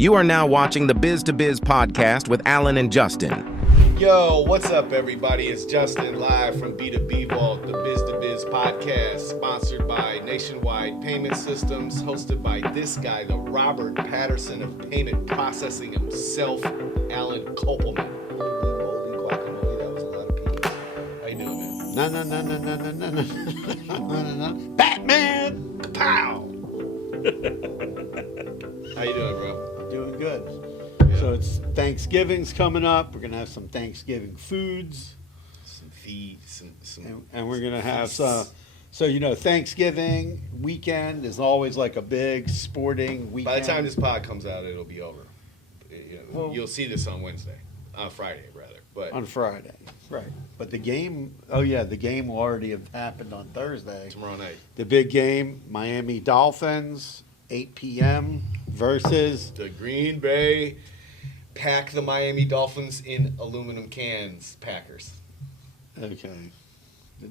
You are now watching the Biz to Biz podcast with Alan and Justin. Yo, what's up, everybody? It's Justin live from B2B Vault, the Biz to Biz podcast, sponsored by Nationwide Payment Systems, hosted by this guy, the Robert Patterson of payment processing himself, Alan Kopelman. Holy guacamole, that was a lot of peas. How you doing, man? No. Batman! Kapow! How you doing, bro? Doing good. Yeah. So it's Thanksgiving's coming up. We're gonna have some Thanksgiving foods, Some feed, some and we're gonna have some. So Thanksgiving weekend is always like a big sporting weekend. By the time this pod comes out, it'll be over. Well- You'll see this on Friday, rather. But on Friday, right? But the game, the game will already have happened on Thursday. tomorrow night, The big game, Miami Dolphins, 8 p.m. versus. the Green Bay pack the Miami Dolphins in aluminum cans. Packers. Okay, the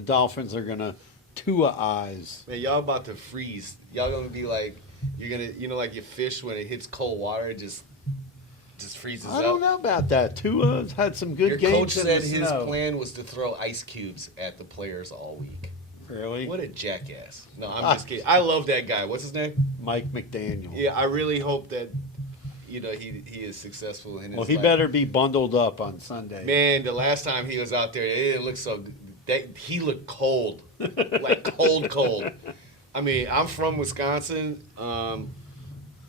Dolphins are gonna Tua eyes. Man, y'all about to freeze. Y'all gonna be like, you're gonna, like your fish when it hits cold water, it just freezes up. I don't know about that. Tua's had some good Your games coach in said the his snow. plan was to throw ice cubes at the players all week. Really? What a jackass. No, I'm just kidding. I love that guy. What's his name? Mike McDaniel. Yeah, I really hope that, he is successful in his Well, he life. better be bundled up on Sunday. Man, the last time he was out there, it didn't look so good. He looked cold. Like cold. I mean, I'm from Wisconsin.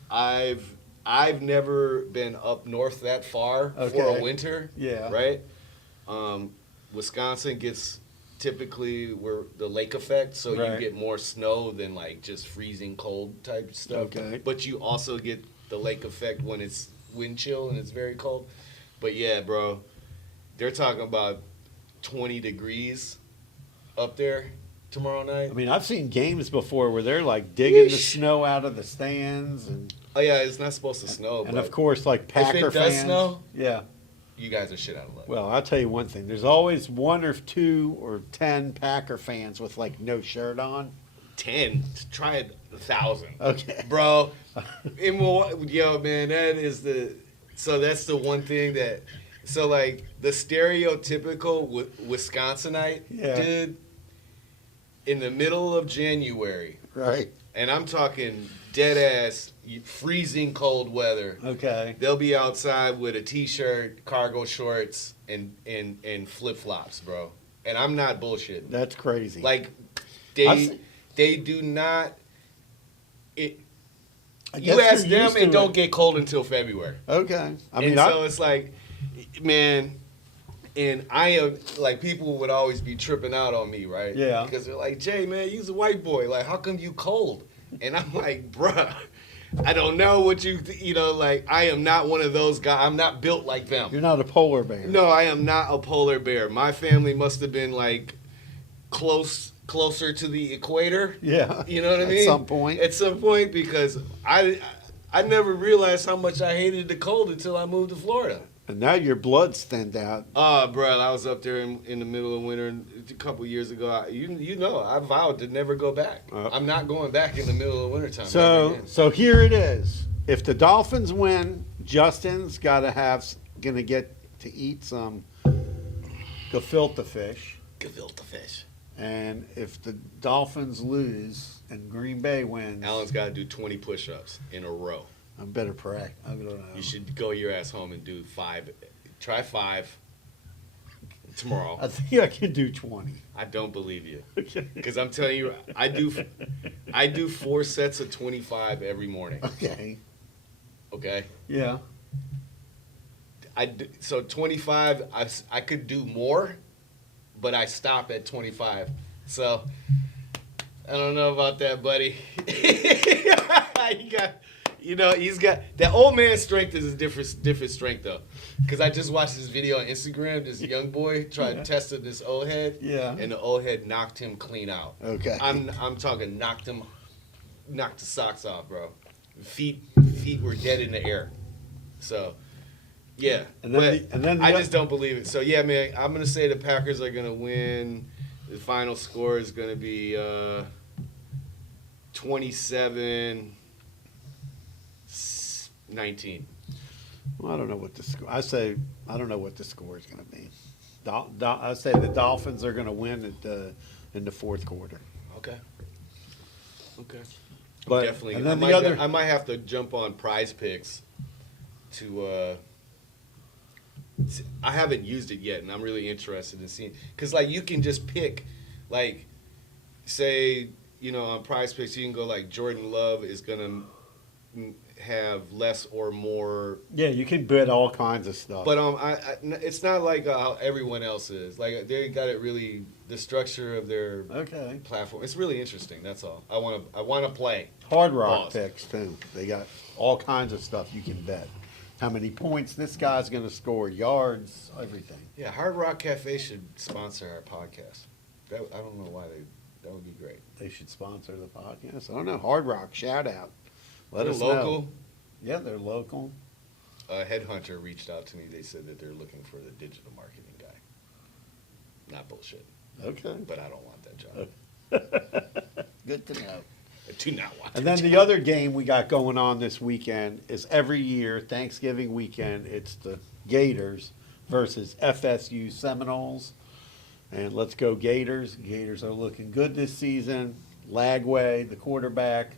I've never been up north that far for Okay. a winter. Yeah. Right? Wisconsin gets typically where the lake effect, so Right. you get more snow than like just freezing cold type stuff. Okay. But you also get the lake effect when it's wind chill and it's very cold. But yeah, bro, they're talking about 20 degrees up there tomorrow night. I mean, I've seen games before where they're like digging the Yeesh. snow out of the stands, and Oh yeah, it's not supposed to snow, and but of course, like Packer it does fans. snow- Yeah. you guys are shit out of luck. Well, I'll tell you one thing. There's always 1 or 2 or 10 Packer fans with like no shirt on. 10, try 1,000. Okay. Bro, yo, man, that's the one thing that, so like the stereotypical Wisconsinite Yeah. dude in the middle of January, Right. and I'm talking dead ass freezing cold weather. Okay. They'll be outside with a t-shirt, cargo shorts, and flip flops, bro. And I'm not bullshitting. That's crazy. Like I've they do not. I You guess ask they're them, used it to don't get cold until February. Okay. I mean, and so it's like, man, and I am like, people would always be tripping out on me, right? Yeah. Because they're like, Jay, man, you's a white boy. Like, how come you cold? And I'm like, bruh, I don't know what like, I am not one of those guys. I'm not built like them. you're not a polar bear. No, I am not a polar bear. My family must have been like closer to the equator. Yeah. You know what I mean? At some point. At some point, because I never realized how much I hated the cold until I moved to Florida. And now your blood's thinned out. Oh, bro, I was up there in the middle of winter a couple years ago. I vowed to never go back. I'm not going back in the middle of wintertime. ever again. So here it is. If the Dolphins win, Justin's gonna get to eat some gefilte fish. Gefilte fish. And if the Dolphins lose and Green Bay wins, Alan's got to do 20 push-ups in a row. I better practice. I don't know. You should go your ass home and do 5. Try 5 tomorrow. I think I can do 20. I don't believe you. Okay. Because I'm telling you, I do 4 sets of 25 every morning. Okay. Okay? Yeah. So 25, I could do more, but I stop at 25. So I don't know about that, buddy. He's got that old man strength is a different strength though. Because I just watched this video on Instagram. This young boy tried testing this old head. Yeah. And the old head knocked him clean out. Okay. I'm talking knocked the socks off, bro. Feet were dead in the air. So, yeah. And then I just don't believe it. So yeah, man, I'm gonna say the Packers are gonna win. The final score is gonna be 27 19. Well, I don't know what the score. I don't know what the score is going to be. I say the Dolphins are going to win in the fourth quarter. Okay. Okay. But Definitely. and then I might have to jump on Prize Picks to. I haven't used it yet, and I'm really interested in seeing, because like you can just pick, like, say, you know, on Prize Picks you can go like Jordan Love is gonna have less or more. Yeah, you can bet all kinds of stuff. But it's not like how everyone else is. Like they got it really, the structure of their okay. platform. It's really interesting. That's all. I want to play. Hard Rock Pause. picks too. They got all kinds of stuff you can bet. How many points this guy's going to score, yards, everything. Yeah, Hard Rock Cafe should sponsor our podcast. I don't know why that would be great. They should sponsor the podcast. I don't know. Hard Rock, shout out. Let They're us local. know. Yeah, they're local. A headhunter reached out to me. They said that they're looking for the digital marketing guy. Not bullshit, Okay. but I don't want that job. Good to know. I do not want And that then the job. other game we got going on this weekend is every year, Thanksgiving weekend, it's the Gators versus FSU Seminoles. And let's go Gators. Gators are looking good this season. Lagway, the quarterback.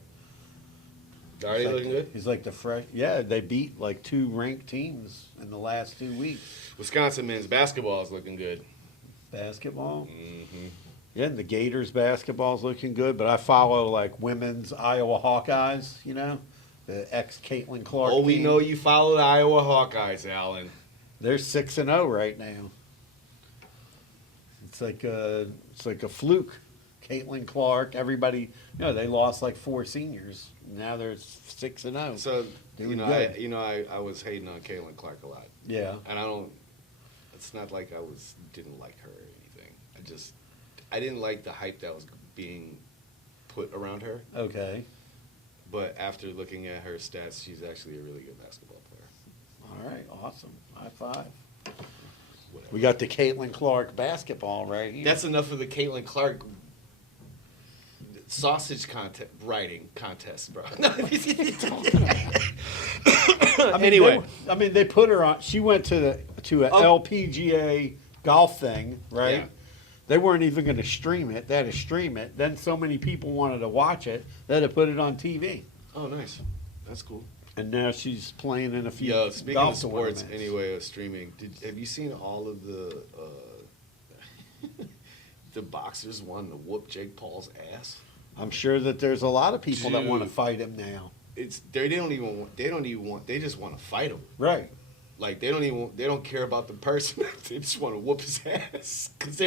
Are they looking good? He's like the fresh. Yeah, they beat like 2 ranked teams in the last 2 weeks. Wisconsin men's basketball is looking good. Basketball. Mm-hmm. Yeah, and the Gators basketball's looking good, but I follow like women's Iowa Hawkeyes, you know, the ex Caitlin Clark. Oh, we team. know you follow the Iowa Hawkeyes, Alan. They're 6-0 right now. It's like a fluke. Caitlin Clark, everybody, you know, they lost like 4 seniors. Now they're 6-0. So Doing you good. know, I was hating on Caitlin Clark a lot, Yeah. and I don't. It's not like I didn't like her or anything. I didn't like the hype that was being put around her. Okay. But after looking at her stats, she's actually a really good basketball player. All right. Awesome. High five. Whatever. We got the Caitlin Clark basketball right here. That's enough of the Caitlin Clark sausage writing contest, bro. Anyway, they put her on. She went to a LPGA golf thing, right? Yeah. They weren't even going to stream it. They had to stream it. Then so many people wanted to watch it, they had to put it on TV. oh, nice. That's cool. And now she's playing in a few Yo, speaking golf of sports, tournaments. anyway, of streaming, have you seen all of the the boxers wanting to whoop Jake Paul's ass? I'm sure that there's a lot of people that want to Dude. fight him now. They just want to fight him. Right. Like they don't care about the person. They just want to whoop his ass. Cause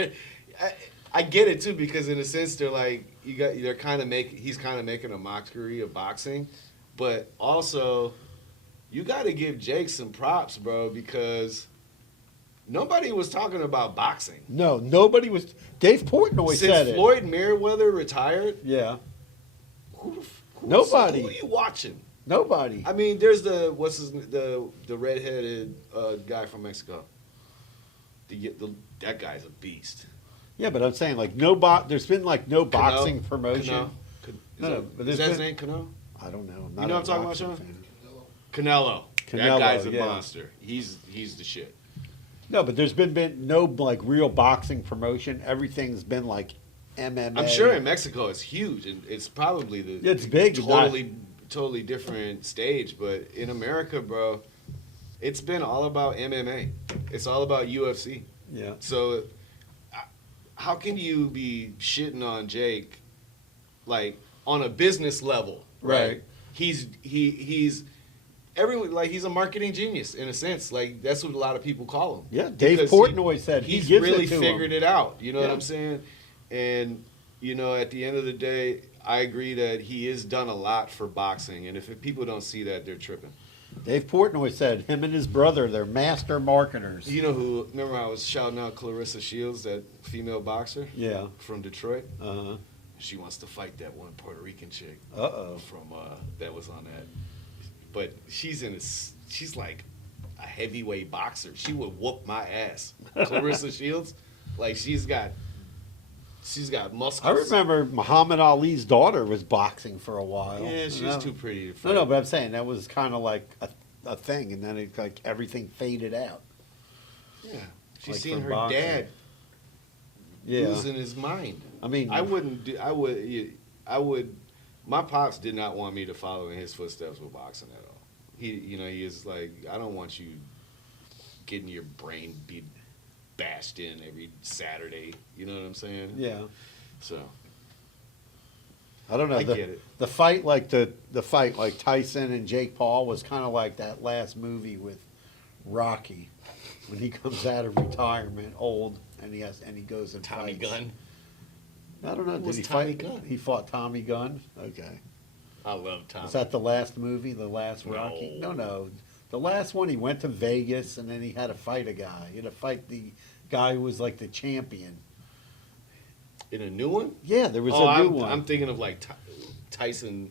I get it too, because in a sense they're like he's kind of making a mockery of boxing, but also you got to give Jake some props, bro, because nobody was talking about boxing No, nobody was. Dave Portnoy said since Floyd Mayweather retired. it. Yeah. Nobody. Nobody. Who are you watching? Nobody. I mean, there's the redheaded guy from Mexico. That guy's a beast. Yeah, but I'm saying like there's been like no boxing promotion. Cano? but Is there's that his been- name, Cano? I don't know. I'm You not know a what I'm talking about, boxing Sean? fan. Canelo. That Canelo, guy's a yeah. monster. He's the shit. No, but there's been no like real boxing promotion. Everything's been like MMA. I'm sure in Mexico it's huge, and it's probably It's big, totally different stage. But in America, bro, it's been all about MMA. It's all about UFC. Yeah. So, how can you be shitting on Jake, like on a business level? Right. He's everyone, like he's a marketing genius in a sense. Like that's what a lot of people call him. Yeah, Dave Because Portnoy said he he's gives really it to figured him. it out. You know what Yeah. I'm saying? And you know, at the end of the day, I agree that he has done a lot for boxing. And if people don't see that, they're tripping. Dave Portnoy said him and his brother, they're master marketers. You know who? Remember I was shouting out Clarissa Shields, that female boxer Yeah. from Detroit. Uh-huh. She wants to fight that one Puerto Rican chick Uh-oh. from that was on that. But she's like a heavyweight boxer. She would whoop my ass. Clarissa Shields, like she's got She's got I muscles. remember Muhammad Ali's daughter was boxing for a while. Yeah, she was too pretty to fight. No, but I'm saying that was kind of like a thing, and then it like everything faded out. Yeah, she's Like seen from her boxing. dad Yeah, losing his mind. I mean, I wouldn't do. I would. My pops did not want me to follow in his footsteps with boxing at all. He is like, I don't want you getting your brain bashed in every Saturday. You know what I'm saying? Yeah, So I don't know. I the, get it. The fight, like the fight, like Tyson and Jake Paul, was kind of like that last movie with Rocky, when he comes out of retirement, old, and he goes and Tommy fights. Gunn. I don't know. Who Did was he Tommy fight? Gunn? He fought Tommy Gunn. Okay. I love Tommy. Was that the last movie? The last Rocky? No. No. The last one, he went to Vegas and then he had to fight a guy. He had to fight the guy who was like the champion. In a new one? Yeah, there was a new one. I'm thinking of like Tyson.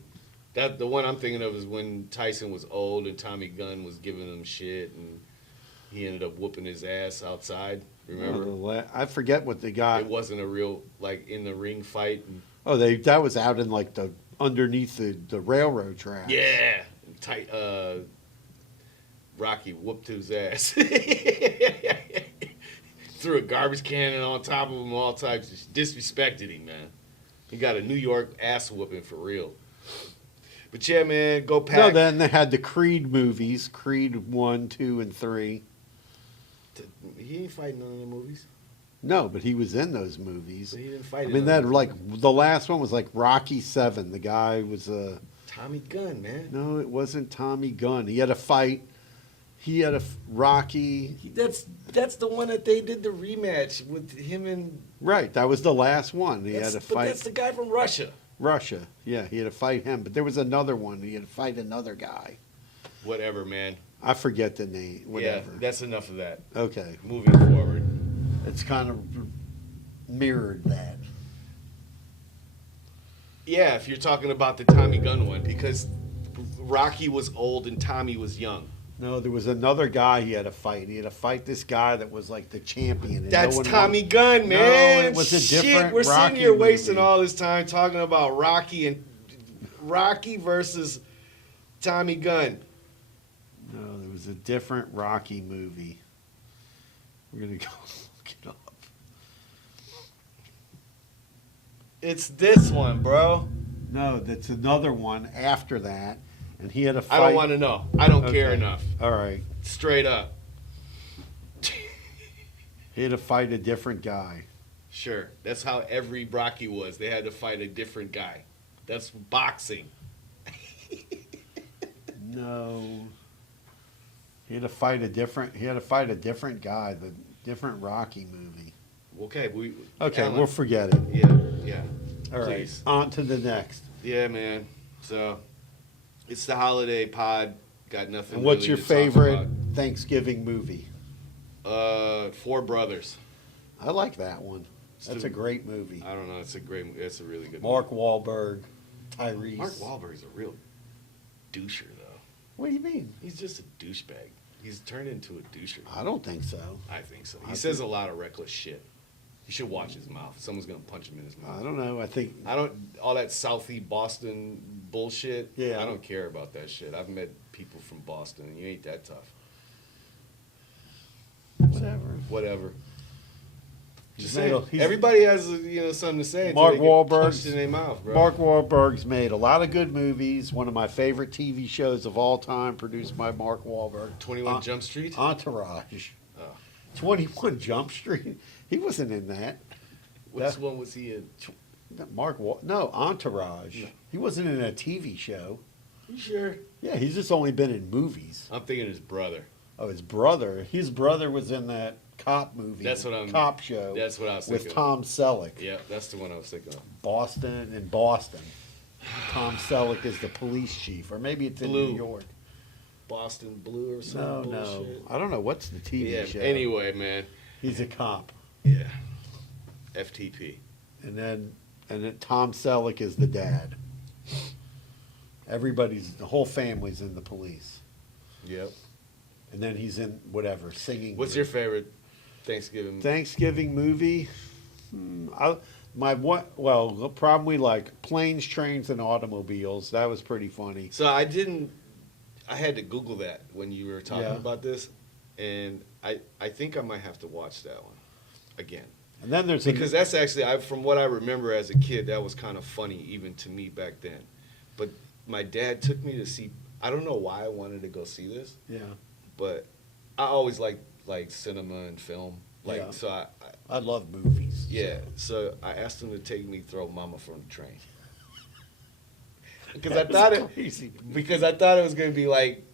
The one I'm thinking of is when Tyson was old and Tommy Gunn was giving him shit and he ended up whooping his ass outside. Remember? I forget what the guy. It wasn't a real like in the ring fight. And, That was out in like the underneath the railroad tracks. yeah, Rocky whooped his ass. Threw a garbage can on top of him, all types. Disrespected him, man. He got a New York ass whooping for real. But yeah, man, go Pack. No, then they had the Creed movies, Creed 1, 2, and 3. He ain't fighting none of the movies. No, but he was in those movies. But he didn't fight. I mean, that like the last one was like Rocky 7. The guy was Tommy Gunn, man. no, it wasn't Tommy Gunn. He had a fight. He had a Rocky. That's the one that they did the rematch with him and. Right, that was the last one. He had to But fight that's the guy from Russia. Russia. Yeah, he had to fight him. But there was another one. He had to fight another guy. Whatever, man. I forget the name. Whatever. Yeah, that's enough of that. Okay, Moving forward. it's kind of mirrored that. Yeah, if you're talking about the Tommy Gunn one, because Rocky was old and Tommy was young. No, there was another guy he had to fight. He had to fight this guy that was like the champion. and That's no one Tommy won. Gunn, man. No, it was a Shit, different we're sitting Rocky here wasting movie. all this time talking about Rocky versus Tommy Gunn. No, there was a different Rocky movie. We're gonna go look it up. It's this one, bro. No, that's another one after that, and he had a fight. I don't want to know. I don't care Okay. enough. All right, Straight up. he had to fight a different guy. Sure. That's how every Rocky was. They had to fight a different guy. That's boxing. No, he had to fight a different. He had to fight a different guy. The different Rocky movie. Okay, Okay, Alan, we'll forget it. Yeah. All right, Please. on to the next. Yeah, man. So, it's the holiday pod. Got nothing. And what's really your to talk favorite Thanksgiving movie? about. Four Brothers. I like that one. That's a great movie. I don't know. It's a really good. Mark Wahlberg, Tyrese. movie. Mark Wahlberg's a real doucher, though. What do you mean? He's just a douchebag. He's turned into a doucher. I don't think so. I think so. He I says think- a lot of reckless shit. He should watch his mouth. Someone's gonna punch him in his mouth. I don't know. I think All that Southie Boston bullshit. Yeah. I don't care about that shit. I've met people from Boston, and you ain't that tough. Whatever. Just made saying. he's- Everybody has something to say. until Mark they get Wahlberg. punched in their mouth, bro. Mark Wahlberg's made a lot of good movies. One of my favorite TV shows of all time, produced by Mark Wahlberg. 21 Jump Street. Entourage. Oh. 21 Jump Street. He wasn't in that. Which that- one was he in? No, Entourage. He wasn't in a TV show. You sure? Yeah, he's just only been in movies. I'm thinking his brother. Oh, his brother. His brother was in that cop movie. That's what I'm- Cop show. that's what I was with thinking of. Tom Selleck. Yeah, that's the one I was thinking of. Boston and Boston. Tom Selleck is the police chief, or maybe it's in Blue. New York. Boston Blue or No, something. no, bullshit. I don't know what's the TV Yeah. show. Anyway, man. He's a cop, Yeah. FTP. and then Tom Selleck is the dad. The whole family's in the police, Yep. and then he's in whatever singing. What's your favorite Thanksgiving? Thanksgiving movie? The problem we like planes, trains, and automobiles. That was pretty funny. So I had to Google that when you were talking Yeah. about this, and I think I might have to watch that one again. And then there's Because that's actually, from what I remember as a kid, that was kind of funny even to me back then. But my dad took me to see, I don't know why I wanted to go see this, yeah. but I always liked like cinema and film. Like, Yeah. so I love movies. yeah, so I asked him to take me throw Mama from the Train. Because I thought crazy. because I thought it was going to be like,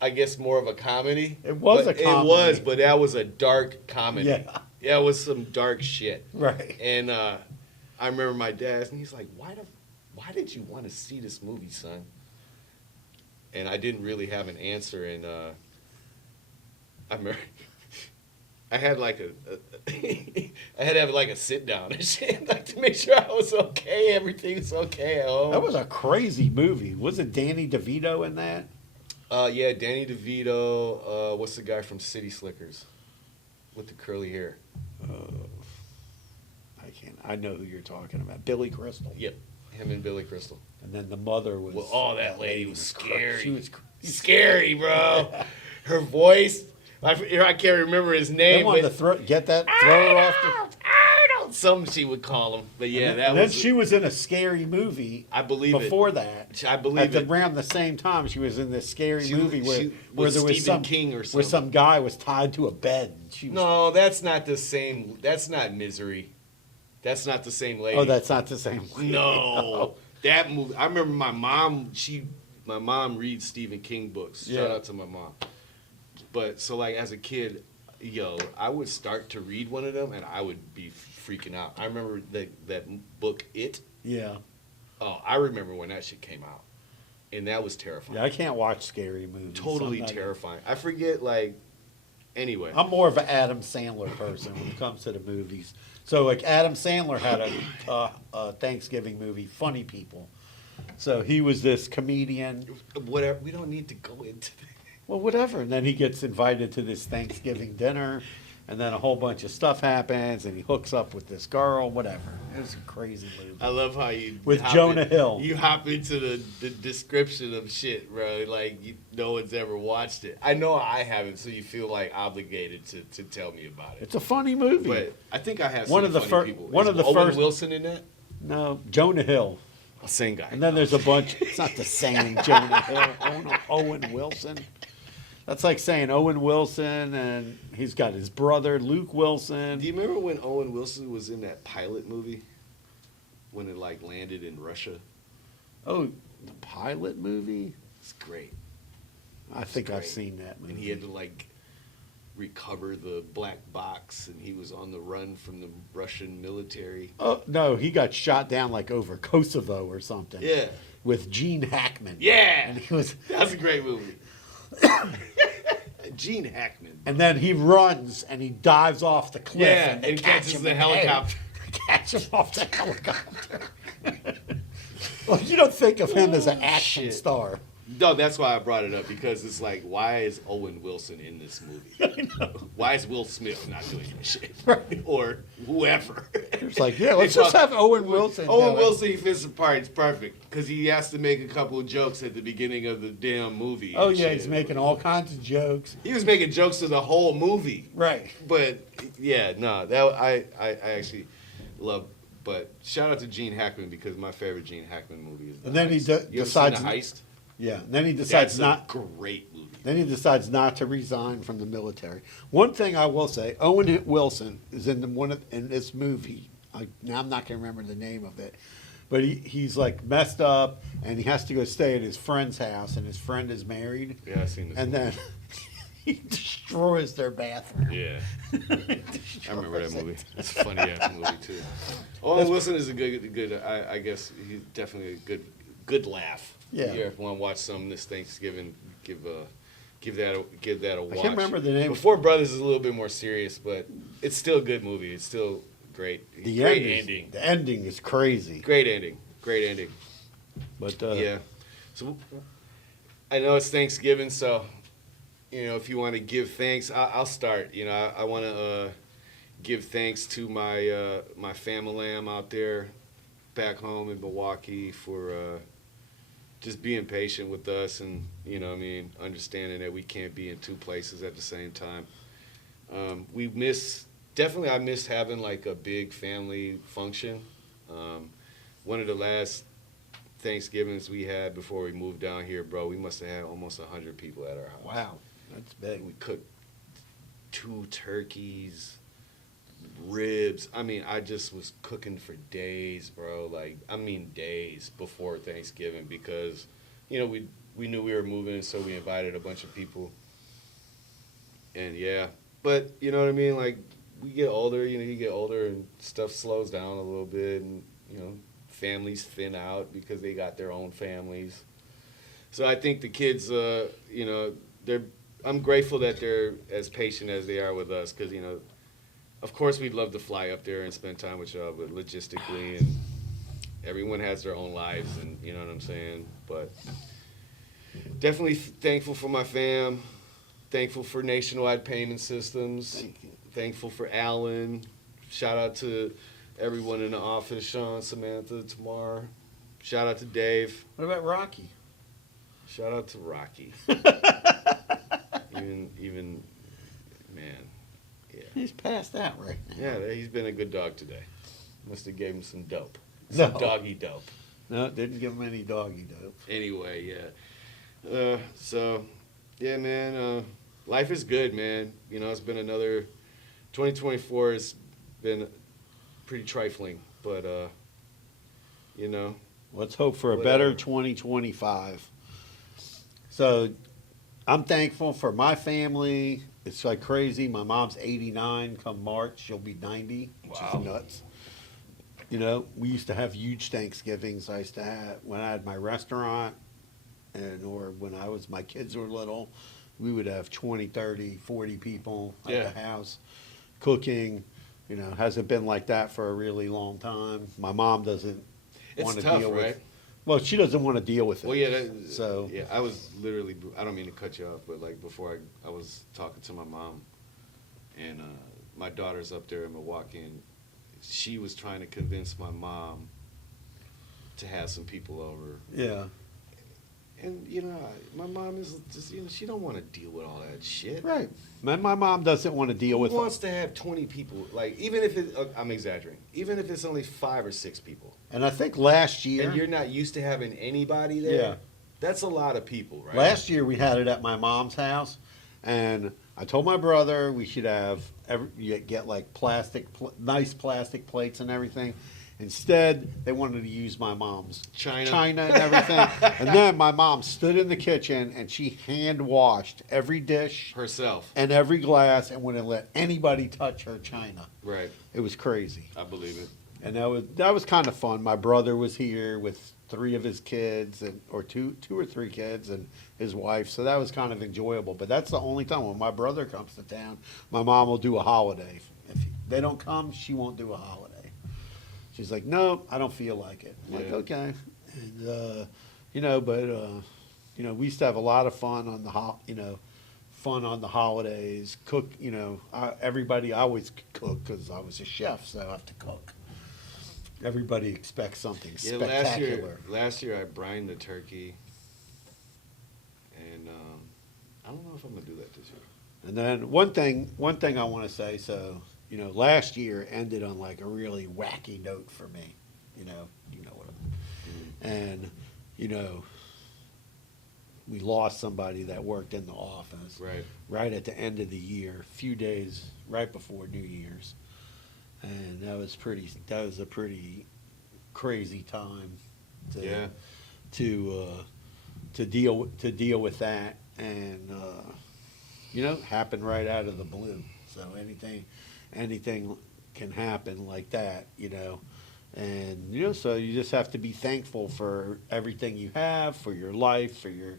I guess more of a comedy. It was But a comedy. It was, but that was a dark comedy. Yeah. Yeah, it was some dark shit. Right. And I remember my dad, and he's like, why did you want to see this movie, son? And I didn't really have an answer, and I remember I had like I had to have like a sit down and shit, like to make sure I was okay, everything was okay at home. That was a crazy movie. Wasn't Danny DeVito in that? Yeah, Danny DeVito. What's the guy from City Slickers with the curly hair? I can't. I know who you're talking about. Billy Crystal. Yep, him and Billy Crystal. And then the mother was. Well, oh, that lady was scary. She was crazy. Scary, bro. Her voice. I can't remember his They name. wanted to But throw her off the. Arnold, something she would call him. But yeah, that and then was. she was in a scary movie. I believe before it. that. I believe it. Around the same time, she was in this scary She- movie where with there was Stephen some King or where something. some guy was tied to a bed. And she was, No, that's not the same. That's not Misery. That's not the same lady. oh, that's not the same. No, that movie. I remember my mom. My mom reads Stephen King books. Shout Yeah. out to my mom. But so like as a kid, I would start to read one of them and I would be freaking out. I remember that book It. Yeah. Oh, I remember when that shit came out, and that was terrifying. Yeah, I can't watch scary movies. Totally I'm not- terrifying. I forget like. Anyway, I'm more of an Adam Sandler person when it comes to the movies. So like Adam Sandler had a Thanksgiving movie, Funny People. So he was this comedian. whatever. We don't need to go into that. Well, whatever. And then he gets invited to this Thanksgiving dinner, and then a whole bunch of stuff happens, and he hooks up with this girl. Whatever. It was a crazy movie. I love how you With hop Jonah Hill. You hop into the description of shit, bro. Like no one's ever watched it. I know I haven't, so you feel like obligated to tell me about it. It's a funny movie. But I think I have One some of the funny fir- people. one Is of the Owen first- Wilson in that? No, Jonah Hill. Same guy. And then there's a bunch. It's not the same Jonah Hill. Owen Wilson. That's like saying Owen Wilson, and he's got his brother Luke Wilson. Do you remember when Owen Wilson was in that pilot movie? When it like landed in Russia? Oh, the pilot movie? It's great. I think I've great. seen that movie. And he had to like recover the black box, and he was on the run from the Russian military. Oh no, he got shot down like over Kosovo or something. Yeah. With Gene Hackman. Yeah. And he was, That's a great movie. Gene Hackman. and then he runs and he dives off the cliff. Yeah, and they and catch catches him the in head. helicopter. Catch him off the helicopter. Well, you don't think of him as an action Shit. star. No, that's why I brought it up, because it's like, why is Owen Wilson in this movie? Why is Will Smith not doing this shit? Right. Or whoever. It's like, yeah, let's just have Owen Wilson. Owen do it. Wilson, he fits the part. It's perfect, because he has to make a couple of jokes at the beginning of the damn movie. Oh and yeah, shit. he's making all kinds of jokes. He was making jokes to the whole movie. Right. But yeah, no, that I actually love. But shout out to Gene Hackman, because my favorite Gene Hackman movie is The And then he Heist. de- You ever decides- seen The Heist? Yeah. And then he decides That's not. a great movie. Then he decides not to resign from the military. One thing I will say, Owen Wilson is in in this movie. Now I'm not going to remember the name of it, but he's like messed up, and he has to go stay at his friend's house, and his friend is married. Yeah, I've seen this. And movie. then he destroys their bathroom. Yeah, I remember that movie. It's a funny ass movie too. Owen Wilson is a good. I guess he's definitely a good laugh. Yeah. If you ever want to watch some this Thanksgiving, give that a watch. I can't remember the name. Before Brothers is a little bit more serious, but it's still a good movie. It's still great. Great ending. The ending is crazy. Great ending. Great ending. But Yeah. So I know it's Thanksgiving, so if you want to give thanks, I'll start. I want to give thanks to my family out there back home in Milwaukee for just being patient with us, and understanding that we can't be in two places at the same time. I miss having like a big family function. One of the last Thanksgivings we had before we moved down here, bro, we must have had almost 100 people at our house. Wow, that's big. We cooked 2 turkeys, ribs. I just was cooking for days, bro. Days before Thanksgiving, because, we knew we were moving, so we invited a bunch of people. And yeah, but you know what I mean? Like, we get older, you get older and stuff slows down a little bit, and, families thin out because they got their own families. So I think the kids, I'm grateful that they're as patient as they are with us, because, of course we'd love to fly up there and spend time with y'all, but logistically, and everyone has their own lives, and you know what I'm saying? But definitely thankful for my fam, thankful for Nationwide Payment Systems, thankful for Alan. Shout out to everyone in the office, Sean, Samantha, Tamar. Shout out to Dave. What about Rocky? Shout out to Rocky. even, man, yeah. He's passed out right now. Yeah, he's been a good dog today. Must have gave him some dope. No. Some doggy dope. No, didn't give him any doggy dope. Anyway, yeah. So, yeah, man, life is good, man. It's been 2024 has been pretty trifling, but, Let's hope for a whatever. better 2025. So I'm thankful for my family. It's like crazy. My mom's 89 come March. She'll be 90, which Wow. is nuts. We used to have huge Thanksgivings. I used to have, when I had my restaurant, or when my kids were little, we would have 20, 30, 40 people at Yeah. the house cooking. Hasn't been like that for a really long time. My mom doesn't It's want to tough, deal right? with. Well, she doesn't want to deal with it. Well, yeah. So- yeah, I was literally. I don't mean to cut you off, but like before, I was talking to my mom, and my daughter's up there in Milwaukee, and she was trying to convince my mom to have some people over. Yeah. And my mom is just she don't want to deal with all that shit. Right. My mom doesn't want to deal Who with wants to have 20 people? Like, even if I'm exaggerating. Even if it's only 5 or 6 people, And I think last year, and you're not used to having anybody there. Yeah. That's a lot of people, right? last year we had it at my mom's house, and I told my brother we should get like nice plastic plates and everything. Instead, they wanted to use my mom's China. and everything. And then my mom stood in the kitchen and she hand washed every dish herself. and every glass and wouldn't let anybody touch her china. Right. It was crazy. I believe it. And that was kind of fun. My brother was here with 3 of his kids, or two or three kids, and his wife. So that was kind of enjoyable. But that's the only time when my brother comes to town, my mom will do a holiday. If they don't come, she won't do a holiday. She's like, no, I don't feel like it. I'm like, Yeah. okay. And we used to have a lot of fun on the holidays. Cook, everybody. I always cook because I was a chef, so I have to cook. Everybody expects something Yeah, spectacular. last year I brined the turkey, and I don't know if I'm gonna do that this year. And then one thing I want to say. So last year ended on like a really wacky note for me. You know what I mean. And we lost somebody that worked in the office Right. at the end of the year, a few days right before New Year's. And that was a pretty crazy time Yeah. to deal with that, and happened right out of the blue. So anything can happen like that, and so you just have to be thankful for everything you have, for your life, for your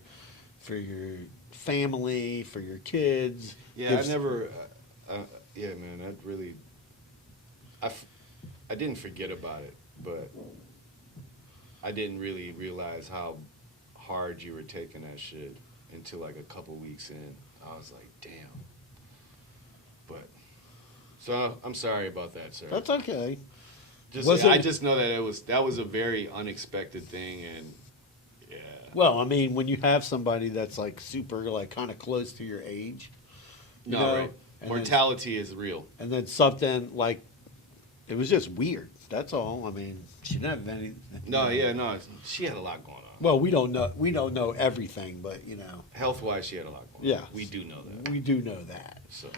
family, for your kids. Yeah, I never. Yeah, man, I didn't forget about it, but I didn't really realize how hard you were taking that shit until like a couple weeks in. I was like, damn. But So I'm sorry about that, sir. That's okay. I just know that that was a very unexpected thing, and yeah. Well, I mean, when you have somebody that's like super, like kind of close to your age, you know, Right. and Mortality is real. then something like it was just weird. That's all. I mean, she didn't have any. No, she had a lot going on. Well, we don't know everything, but Health-wise, she had a lot going on. Yeah, We do know that. we do know that. So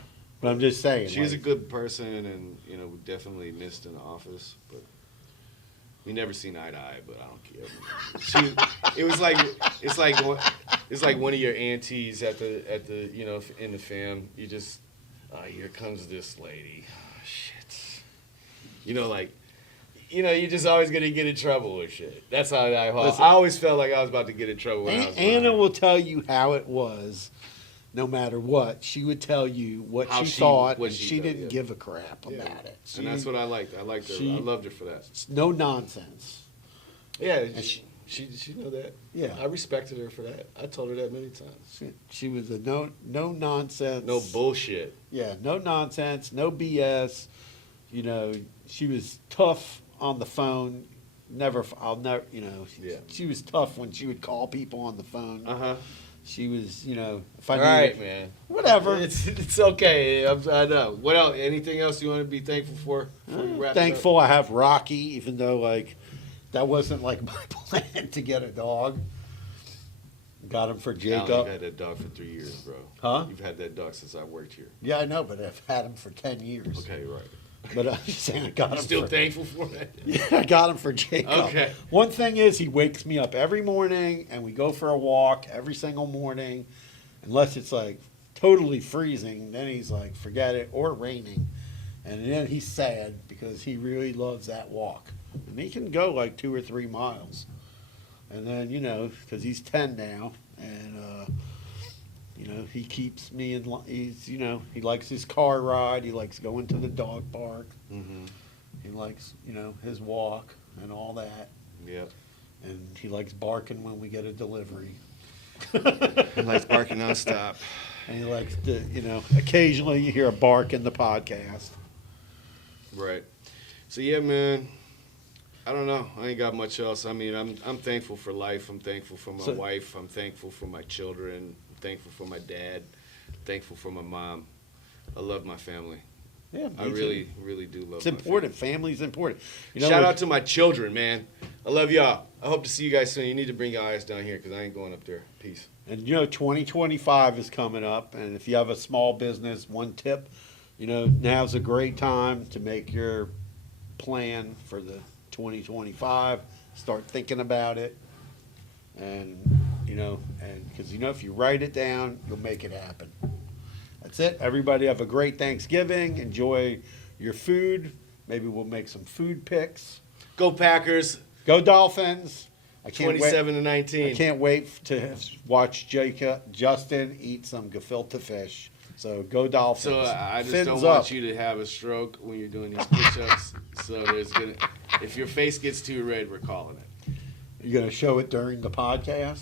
But I'm just saying, she was a like, good person, and we definitely missed in the office, but we never seen eye to eye. But I don't care. It was like it's like one of your aunties at the in the fam. You just here comes this lady. Shit. You're just always gonna get in trouble with shit. That's how I always felt like I was about to get in trouble when I was Anna lying. will tell you how it was, no matter what. She would tell you what How she thought, what and she she thought, didn't yeah. give a crap Yeah. about it. And that's what I liked. I liked her. I loved her for that. No nonsense. Yeah, And she knew that. Yeah. I respected her for that. I told her that many times. She was a no nonsense. No bullshit. Yeah, no nonsense, no BS. She was tough on the phone. I'll never. Yeah. She was tough when she would call people on the phone. Uh-huh. She was, if I All knew right, man. whatever. It's okay. I know. What else? Anything else you want to be thankful for? Before we wrap it up? Thankful I have Rocky, even though that wasn't my plan to get a dog. Got him for Alan, Jacob. you've had that dog for 3 years, bro. Huh? You've had that dog since I worked here. Yeah, I know, but I've had him for 10 years. Okay, right. But I'm just saying I got You him still for, thankful for that? Yeah, I got him for Jacob. Okay. One thing is he wakes me up every morning and we go for a walk every single morning. Unless it's like totally freezing, then he's like, forget it, or raining. And then he's sad because he really loves that walk. And he can go like 2 or 3 miles. And then, because he's 10 now, and, he keeps me in, he likes his car ride. He likes going to the dog park. Mm-hmm. He likes, his walk and all that. Yep. And he likes barking when we get a delivery. He likes barking nonstop. And he likes to, occasionally you hear a bark in the podcast. Right. So yeah, man. I don't know. I ain't got much else. I mean, I'm thankful for life. I'm thankful for my wife. I'm thankful for my children. I'm thankful for my dad. I'm thankful for my mom. I love my family. Yeah, I really, really do love It's my important. Family's important. Shout out to my children, man. I love y'all. I hope to see you guys soon. You need to bring your eyes down here because I ain't going up there. Peace. And 2025 is coming up, and if you have a small business, one tip, now's a great time to make your plan for the 2025. Start thinking about it, and because if you write it down, you'll make it happen. That's it. Everybody have a great Thanksgiving. Enjoy your food. Maybe we'll make some food picks. Go Packers. Go Dolphins. I can't 27-19. I can't wait to watch Justin eat some gefilte fish. So go Dolphins. So I just Fins don't up. want you to have a stroke when you're doing these push-ups. So if your face gets too red, we're calling it. You gonna show it during the podcast?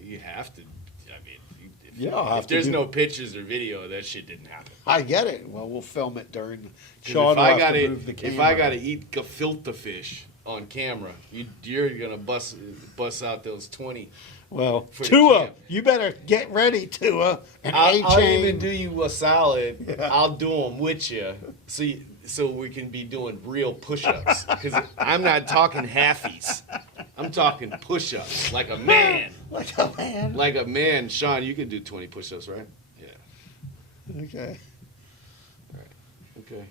You have to. I mean, Yeah, I'll have if to there's do- no pictures or video, that shit didn't happen. I get it. Well, we'll film it during. 'Cause Sean will have to move the if camera. I gotta eat gefilte fish on camera, you're gonna bust out those 20. Well, for the Tua, camp. you better get ready, Tua. And I'll A-Chain. even do you a solid. Yeah. I'll do them with you, so we can be doing real push-ups. Because I'm not talking halfies. I'm talking push-ups like a man. Like a man. Like a man. Sean, you can do 20 push-ups, right? Yeah. Okay. Okay.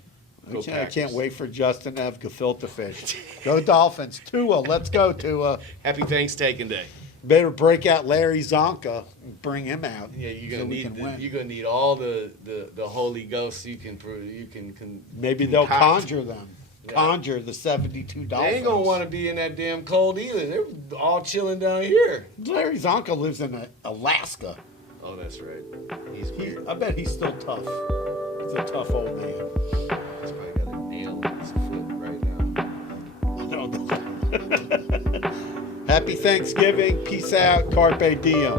Go I Packers. can't wait for Justin to have gefilte fish. Go Dolphins. Tua, let's go, Tua. Happy Thanksgiving Day. Better break out Larry Zonka and bring him out. Yeah, you're so gonna we can need win. you're gonna need all the Holy Ghost you can Maybe they'll concoct. conjure them. Yeah. Conjure the 72 Dolphins. They ain't gonna want to be in that damn cold either. They're all chilling down here. Larry Zonka lives in Alaska. Oh, that's right. He's weird. I bet he's still tough. He's a tough old man. He's probably got a nail in his foot right now. I don't know. Happy Thanksgiving. Peace out. Carpe diem.